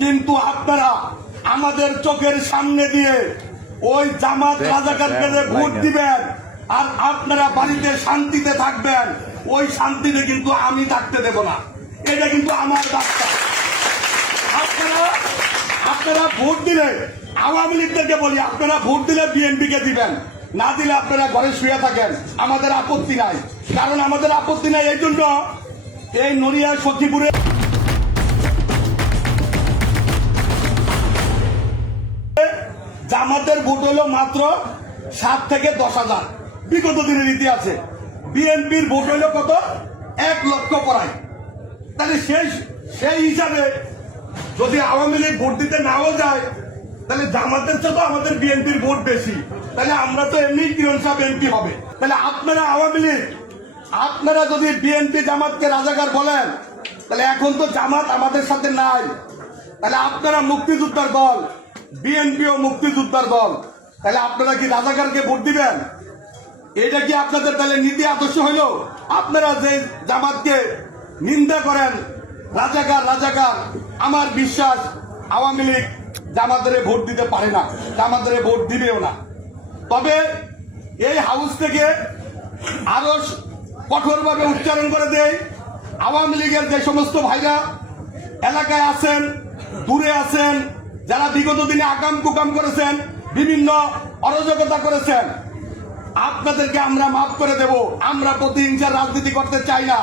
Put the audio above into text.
কিন্তু আপনারা আমাদের চোখের সামনে দিয়ে ওই জামাত রাজাকারকে ভোট দিবেন আর আপনারা বাড়িতে শান্তিতে থাকবেন, ওই শান্তিতে কিন্তু আমি থাকতে দেব না। এটা কিন্তু আমার রাস্তা। আপনারা ভোট দিলে, আওয়ামী লীগদেরকে বলি, আপনারা ভোট দিলে বিএনপি কে দিবেন, না দিলে আপনারা ঘরে শুয়ে থাকেন, আমাদের আপত্তি নাই। কারণ আমাদের আপত্তি নাই এই জন্য, এই নড়িয়া সখীপুরে জামাতের ভোট হলো মাত্র 7 থেকে 10,000 বিগত দিনের ইতিহাসে। বিএনপির ভোট হলো কত? 1 লক্ষ পড়ায়। তাহলে সেই হিসাবে যদি আওয়ামী লীগ ভোট দিতে নাও যায়, তাহলে জামাতের চেয়ে তো আমাদের বিএনপির ভোট বেশি। তাহলে আমরা তো এমনি কিরণ সাহেব এমপি হবে। তাহলে আপনারা আওয়ামী লীগ, আপনারা যদি বিএনপি জামাতকে রাজাকার বলেন, তাহলে এখন তো জামাত আমাদের সাথে নাই। তাহলে আপনারা মুক্তিযোদ্ধার দল, বিএনপিও মুক্তিযোদ্ধার দল, তাহলে আপনারা কি রাজাকারকে ভোট দিবেন? এটা কি আপনাদের তাহলে নীতি আদর্শ হইল? আপনারা যে জামাতকে নিন্দা করেন, রাজাকার রাজাকার, আমার বিশ্বাস আওয়ামী লীগ জামাতের ভোট দিতে পারে না, জামাতের ভোট দিবেও না। তবে এই হাউস থেকে আরো কঠোরভাবে উচ্চারণ করে দেয়, আওয়ামী লীগের যে সমস্ত ভাইরা এলাকায় আছেন, দূরে আছেন, যারা বিগত দিনে আকাম কুকাম করেছেন, বিভিন্ন অরাজকতা করেছেন, আপনাদেরকে আমরা মাফ করে দেব। আমরা প্রতিহিংসার রাজনীতি করতে চাই না।